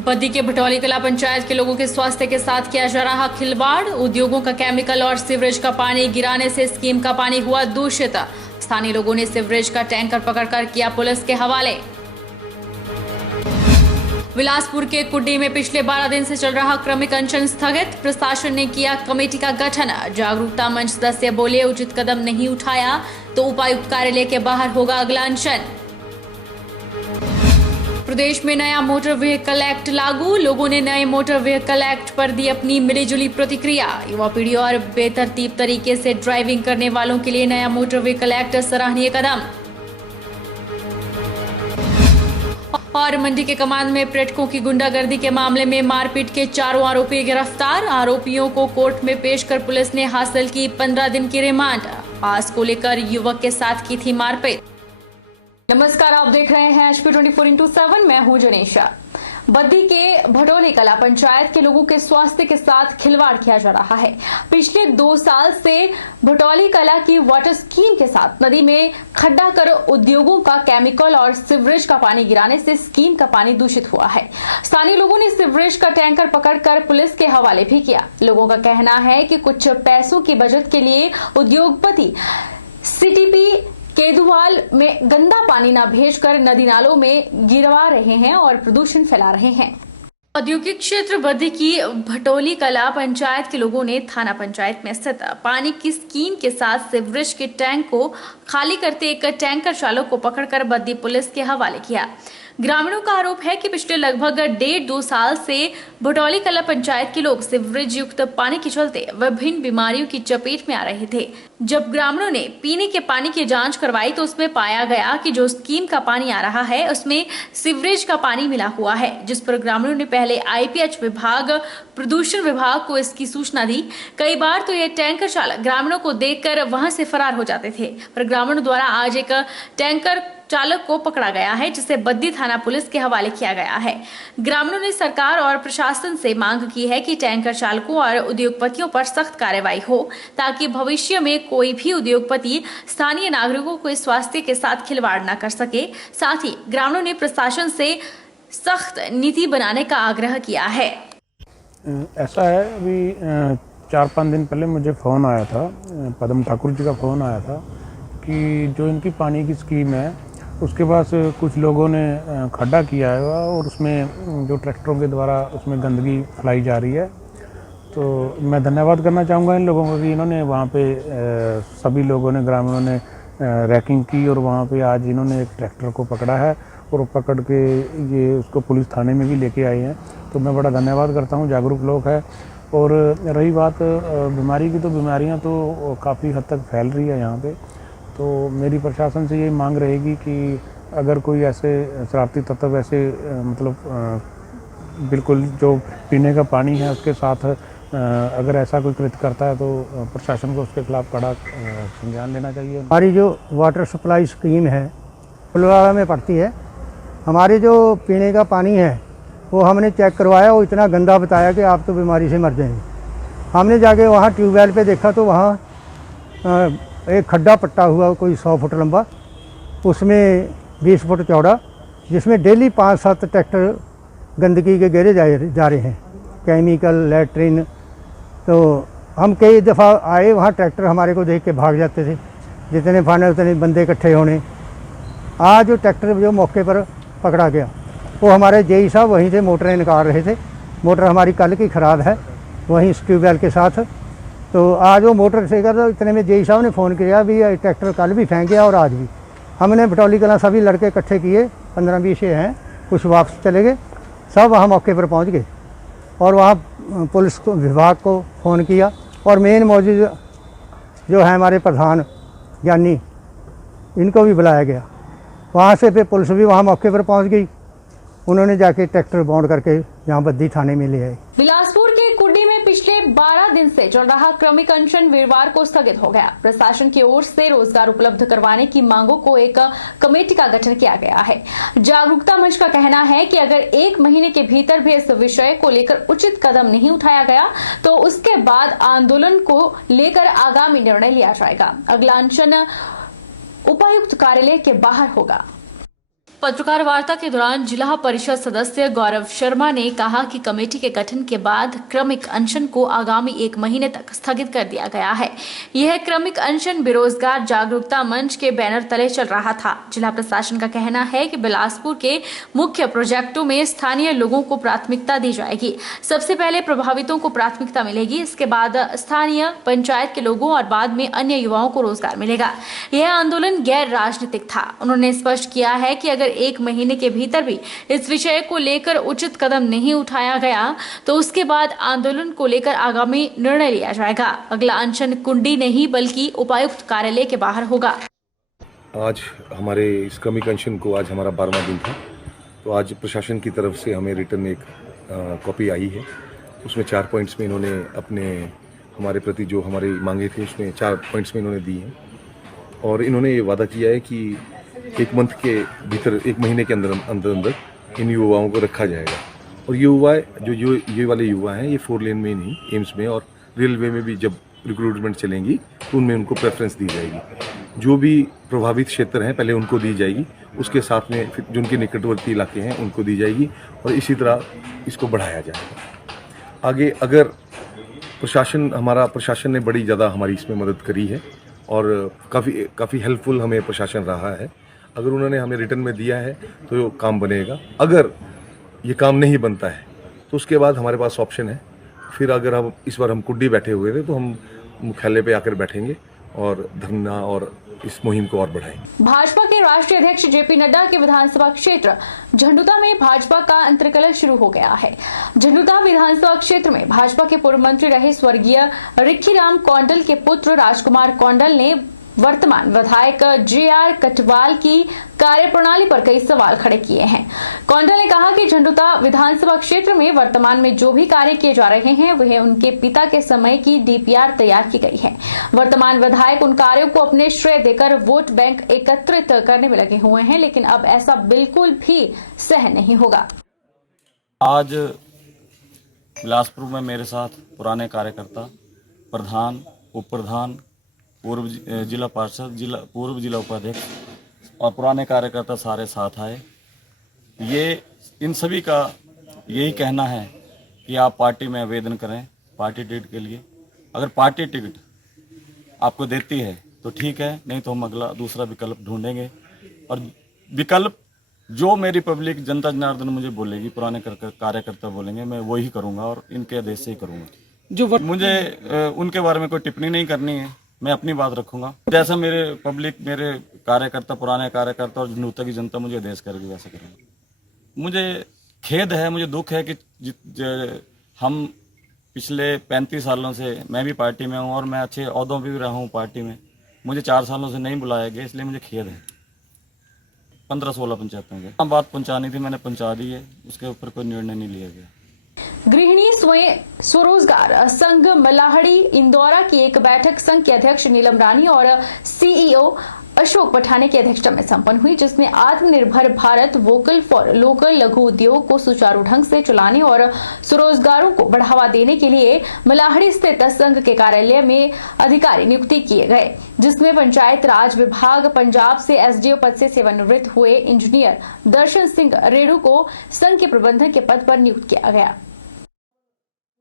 बद्दी के भटौली कला पंचायत के लोगों के स्वास्थ्य के साथ किया जा रहा खिलवाड़। उद्योगों का केमिकल और सीवरेज का पानी गिराने से स्कीम का पानी हुआ दूषित। स्थानीय लोगों ने सीवरेज का टैंकर पकड़कर किया पुलिस के हवाले। बिलासपुर के कुड्डी में पिछले 12 दिन से चल रहा क्रमिक अनशन स्थगित। प्रशासन ने किया कमेटी का गठन। जागरूकता मंच सदस्य बोले उचित कदम नहीं उठाया तो उपायुक्त कार्यालय के बाहर होगा अगला अनशन। प्रदेश में नया मोटर व्हीकल एक्ट लागू। लोगों ने नए मोटर व्हीकल एक्ट पर दी अपनी मिलीजुली प्रतिक्रिया। युवा पीढ़ी और बेतरतीब तरीके से ड्राइविंग करने वालों के लिए नया मोटर व्हीकल एक्ट सराहनीय कदम। और मंडी के कमांद में पर्यटकों की गुंडागर्दी के मामले में मारपीट के 4 आरोपी गिरफ्तार। आरोपियों को कोर्ट में पेश कर पुलिस ने हासिल की 15 दिन की रिमांड। पास को लेकर युवक के साथ की थी मारपीट। नमस्कार, आप देख रहे हैं HP 24x7। मैं हूं जनेशा। बद्दी के भटौली कला पंचायत के लोगों के स्वास्थ्य के साथ खिलवाड़ किया जा रहा है। पिछले 2 साल से भटौली कला की वाटर स्कीम के साथ नदी में खड्डा कर उद्योगों का केमिकल और सीवरेज का पानी गिराने से स्कीम का पानी दूषित हुआ है। स्थानीय लोगों ने सीवरेज का टैंकर पकड़कर पुलिस के हवाले भी किया। लोगों का कहना है कि कुछ पैसों की बचत के लिए उद्योगपति CTP केदुवाल में गंदा पानी न भेजकर नदी नालों में गिरवा रहे हैं और प्रदूषण फैला रहे हैं। औद्योगिक क्षेत्र बद्दी की भटौली कला पंचायत के लोगों ने थाना पंचायत में स्थित पानी की स्कीम के साथ सीवरेज के टैंक को खाली करते एक टैंकर चालक को पकड़कर बद्दी पुलिस के हवाले किया। ग्रामीणों का आरोप है कि पिछले लगभग 1.5-2 साल से भटौली कला पंचायत के लोग सीवरेज युक्त पानी के चलते विभिन्न बीमारियों की चपेट में आ रहे थे। जब ग्रामीणों ने पीने के पानी की जांच करवाई तो उसमें पाया गया कि जो स्कीम का पानी आ रहा है उसमें सीवरेज का पानी मिला हुआ है, जिस पर ग्रामीणों ने पहले IPH विभाग, प्रदूषण विभाग को इसकी सूचना दी। कई बार तो ये टैंकर चालक ग्रामीणों को देखकर वहां से फरार हो जाते थे, पर ग्रामीणों द्वारा आज एक टैंकर चालक को पकड़ा गया है, जिसे बद्दी थाना पुलिस के हवाले किया गया है। ग्रामीणों ने सरकार और प्रशासन से मांग की है कि टैंकर चालकों और उद्योगपतियों पर सख्त कार्रवाई हो, ताकि भविष्य में कोई भी उद्योगपति स्थानीय नागरिकों के स्वास्थ्य के साथ खिलवाड़ न कर सके। साथ ही ग्रामीणों ने प्रशासन से सख्त नीति बनाने का आग्रह किया है। ऐसा है, अभी 4-5 दिन पहले मुझे फ़ोन आया था, पद्म ठाकुर जी का फ़ोन आया था कि जो इनकी पानी की स्कीम है उसके पास कुछ लोगों ने खड्डा किया है और उसमें जो ट्रैक्टरों के द्वारा उसमें गंदगी फैलाई जा रही है। तो मैं धन्यवाद करना चाहूँगा इन लोगों का कि इन्होंने वहाँ पे सभी लोगों ने, ग्रामीणों ने रैकिंग की और वहाँ पे आज इन्होंने एक ट्रैक्टर को पकड़ा है और पकड़ के ये उसको पुलिस थाने में भी लेके आए हैं। तो मैं बड़ा धन्यवाद करता हूँ, जागरूक लोग हैं। और रही बात बीमारी की, तो बीमारियाँ तो काफ़ी हद तक फैल रही है यहाँ पे। तो मेरी प्रशासन से यही मांग रहेगी कि अगर कोई ऐसे शरारती तत्व ऐसे बिल्कुल जो पीने का पानी है उसके साथ अगर ऐसा कोई कृत्य करता है तो प्रशासन को उसके खिलाफ कड़ा संज्ञान लेना चाहिए। हमारी जो वाटर सप्लाई स्कीम है फुलवाड़ा में पड़ती है। हमारे जो पीने का पानी है वो हमने चेक करवाया, वो इतना गंदा बताया कि आप तो बीमारी से मर जाएंगे। हमने जाके वहाँ ट्यूबवेल पे देखा तो वहाँ एक खड्डा पट्टा हुआ कोई 100 फुट लंबा, उसमें 20 फुट चौड़ा, जिसमें डेली 5-7 ट्रैक्टर गंदगी के गेरे जा रहे हैं, केमिकल, लैट्रिन। तो हम कई दफ़ा आए वहाँ, ट्रैक्टर हमारे को देख के भाग जाते थे, जितने फाने उतने बंदे इकट्ठे होने। आज जो ट्रैक्टर जो मौके पर पकड़ा गया वो हमारे JE साहब वहीं से मोटरें निकाल रहे थे। मोटर हमारी कल की ख़राब है वहीं ट्यूबवेल के साथ। तो आज वो मोटर से कर, इतने में JE साहब ने फ़ोन किया भी ट्रैक्टर कल भी फेंक गया और आज भी। हमने भटौली कला सभी लड़के इकट्ठे किए, 15-20 हैं, कुछ वापस चले गए, सब वहाँ मौके पर पहुँच गए और वहाँ पुलिस को, विभाग को फ़ोन किया और मेन मौजूद जो है हमारे प्रधान ज्ञानी, इनको भी बुलाया गया। वहाँ से फिर पुलिस भी वहाँ मौके पर पहुँच गई। उन्होंने जाके ट्रैक्टर बाउंड करके यहाँ बद्दी थाने में ले आए। बिलासपुर के कुड्डी में पिछले 12 दिन से चल रहा क्रमिक अनशन वीरवार को स्थगित हो गया। प्रशासन की ओर से रोजगार उपलब्ध करवाने की मांगों को एक कमेटी का गठन किया गया है। जागरूकता मंच का कहना है कि अगर 1 महीने के भीतर भी इस विषय को लेकर उचित कदम नहीं उठाया गया तो उसके बाद आंदोलन को लेकर आगामी निर्णय लिया जाएगा। अगला अनशन उपायुक्त कार्यालय के बाहर होगा। पत्रकार वार्ता के दौरान जिला परिषद सदस्य गौरव शर्मा ने कहा कि कमेटी के गठन के बाद क्रमिक अनशन को आगामी 1 महीने तक स्थगित कर दिया गया है। यह क्रमिक अनशन बेरोजगार जागरूकता मंच के बैनर तले चल रहा था। जिला प्रशासन का कहना है कि बिलासपुर के मुख्य प्रोजेक्टों में स्थानीय लोगों को प्राथमिकता दी जाएगी। सबसे पहले प्रभावितों को प्राथमिकता मिलेगी, इसके बाद स्थानीय पंचायत के लोगों और बाद में अन्य युवाओं को रोजगार मिलेगा। यह आंदोलन गैर राजनीतिक था। उन्होंने स्पष्ट किया है कि अगर 1 महीने के भीतर भी इस विषय को लेकर उचित कदम नहीं उठाया गया तो उसके बाद आंदोलन को लेकर आगामी निर्णय लिया जाएगा। अगला अनशन कुंडी नहीं बल्कि उपायुक्त कार्यालय के बाहर होगा। आज हमारे इस क्रमिक अनशन को आज हमारा 12वां दिन था। तो आज प्रशासन की तरफ से हमें रिटर्न एक कॉपी आई है। उसमें 4 पॉइंट्स में इन्होंने अपने हमारे प्रति जो हमारी मांगे थी उसमें 4 पॉइंट्स में इन्होंने दी हैं और इन्होंने ये वादा किया है कि 1 मंथ के भीतर 1 महीने के अंदर इन युवाओं को रखा जाएगा। और ये युवा जो ये वाले युवा हैं ये 4 लेन में नहीं, एम्स में और रेलवे में भी जब रिक्रूटमेंट चलेंगी तो उनमें उनको प्रेफरेंस दी जाएगी। जो भी प्रभावित क्षेत्र हैं पहले उनको दी जाएगी, उसके साथ में फिर जो उनके निकटवर्ती इलाके हैं उनको दी जाएगी और इसी तरह इसको बढ़ाया जाएगा। आगे अगर प्रशासन ने बड़ी ज़्यादा हमारी इसमें मदद करी है और काफ़ी हेल्पफुल हमें प्रशासन रहा है। अगर उन्होंने हमें रिटर्न में दिया है तो काम बनेगा। अगर ये काम नहीं बनता है तो उसके बाद हमारे पास ऑप्शन है। फिर अगर हम इस बार हम कुड्डी बैठे हुए थे तो हम मुख्यालय पे आकर बैठेंगे और धरना और इस मुहिम को और बढ़ाएंगे। भाजपा के राष्ट्रीय अध्यक्ष जेपी नड्डा के विधानसभा क्षेत्र झंडुता में भाजपा का अंतर्कलह शुरू हो गया है। झंडुता विधानसभा क्षेत्र में भाजपा के पूर्व मंत्री रहे स्वर्गीय रिखीराम कौंडल के पुत्र राजकुमार कौंडल ने वर्तमान विधायक JR कटवाल की कार्यप्रणाली पर कई सवाल खड़े किए हैं। कौंडल ने कहा कि झंडुता विधानसभा क्षेत्र में वर्तमान में जो भी कार्य किए जा रहे हैं वह उनके पिता के समय की DPR तैयार की गई है। वर्तमान विधायक उन कार्यों को अपने श्रेय देकर वोट बैंक एकत्रित करने में लगे हुए हैं, लेकिन अब ऐसा बिल्कुल भी सहन नहीं होगा। आज बिलासपुर में मेरे साथ पुराने कार्यकर्ता, प्रधान, उप प्रधान, पूर्व जिला पार्षद, पूर्व जिला उपाध्यक्ष और पुराने कार्यकर्ता सारे साथ आए। ये इन सभी का यही कहना है कि आप पार्टी में आवेदन करें पार्टी टिकट के लिए। अगर पार्टी टिकट आपको देती है तो ठीक है, नहीं तो हम दूसरा विकल्प ढूंढेंगे। और विकल्प जो मेरी पब्लिक जनता जनार्दन मुझे बोलेगी, पुराने कार्यकर्ता बोलेंगे, मैं वही करूँगा और इनके आदेश से ही करूँगा। मुझे उनके बारे में कोई टिप्पणी नहीं करनी है, मैं अपनी बात रखूंगा। जैसा मेरे पब्लिक, मेरे कार्यकर्ता, पुराने कार्यकर्ता और झंडुता की जनता मुझे आदेश करेगी वैसा करेंगे। मुझे खेद है, मुझे दुख है कि हम पिछले 35 सालों से मैं भी पार्टी में हूं और मैं अच्छे ओहदों पर भी रहा हूं पार्टी में। मुझे 4 सालों से नहीं बुलाया गया, इसलिए मुझे खेद है। 15-16 पंचायतों में बात पहुंचानी थी, मैंने पहुंचा दी है, उसके ऊपर कोई निर्णय नहीं लिया गया। गृहिणी स्वरोजगार संघ मलाहड़ी इंदौरा की एक बैठक संघ के अध्यक्ष नीलम रानी और CEO अशोक पठाने की अध्यक्षता में संपन्न हुई, जिसमें आत्मनिर्भर भारत वोकल फॉर लोकल लघु उद्योग को सुचारू ढंग से चलाने और स्वरोजगारों को बढ़ावा देने के लिए मलाहड़ी स्थित संघ के कार्यालय में अधिकारी नियुक्ति किए गए, जिसमें पंचायत राज विभाग पंजाब से SDO पद से सेवानिवृत्त हुए इंजीनियर दर्शन सिंह रेणु को संघ के प्रबंधक के पद पर नियुक्त किया गया।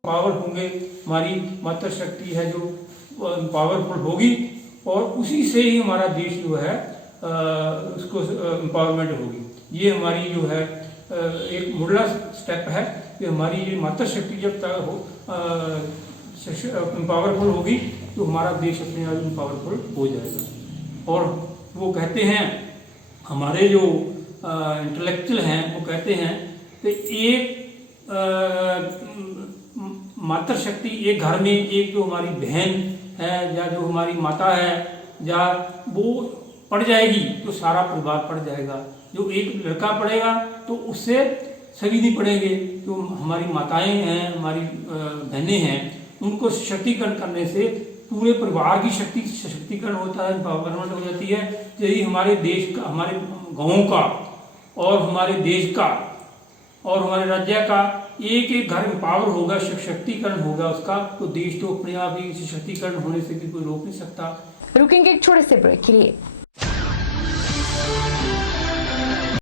पावर होंगे, हमारी मातृ शक्ति है जो पावरफुल होगी और उसी से ही हमारा देश जो है उसको एम्पावरमेंट होगी। ये हमारी जो है एक मुढ़ला स्टेप है कि हमारी ये मातृ शक्ति जब तक पावरफुल होगी तो हमारा देश अपने आप पावरफुल हो जाएगा। और वो कहते हैं, हमारे जो इंटेलेक्चुअल हैं वो कहते हैं कि एक मातृ शक्ति एक घर में एक जो हमारी बहन है या जो हमारी माता है या वो पढ़ जाएगी तो सारा परिवार पढ़ जाएगा। जो एक लड़का पढ़ेगा तो उससे सभी नहीं पढ़ेंगे। जो हमारी माताएं हैं, हमारी बहनें हैं, उनको सशक्तिकरण करने से पूरे परिवार की सशक्तिकरण होता है, एम्पावरमेंट हो जाती है। यही हमारे देश का, हमारे गाँव का और हमारे देश का और हमारे राज्य का एक एक घर में पावर होगा, सशक्तिकरण होगा उसका, तो देश तो अपने आप ही सशक्तिकरण होने से भी कोई रोक नहीं सकता। रुकेंगे एक छोटे से ब्रेक के लिए।